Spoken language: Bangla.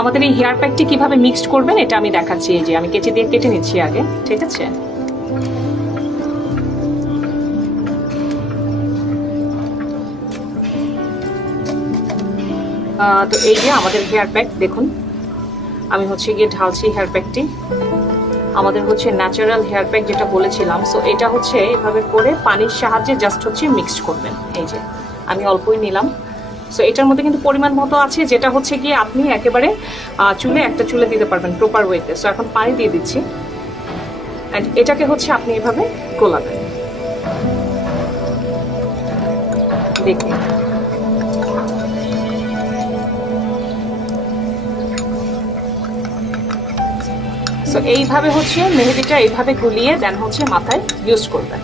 আমাদের এই হেয়ার প্যাকটি কিভাবে মিক্সড করবেন এটা আমি দেখাচ্ছি। এই যে আমি কেচি দিয়ে কেটে নিচ্ছি আগে, ঠিক আছে? তো এই যে আমাদের হেয়ার প্যাক দেখুন, আমি হচ্ছে গিয়ে ঢালছি হেয়ার প্যাকটি। আমাদের হচ্ছে ন্যাচারাল হেয়ার প্যাক যেটা বলেছিলাম। সো এটা হচ্ছে এভাবে করে পানির সাহায্যে জাস্ট হচ্ছে মিক্সড করবেন। এই যে আমি অল্পই নিলাম। সো এটার মধ্যে কিন্তু পরিমাণ মতো আছে, যেটা হচ্ছে গিয়ে আপনি একেবারে একটা চুলে দিতে পারবেন প্রপার ওয়েতে। সো এখন পানি দিয়ে দিচ্ছি, অ্যান্ড এটাকে হচ্ছে আপনি এভাবে গোলাবেন। দেখুন সো এইভাবে হচ্ছে মেহেদিটা এইভাবে গুলিয়ে দেন হচ্ছে মাথায় ইউজ করবেন।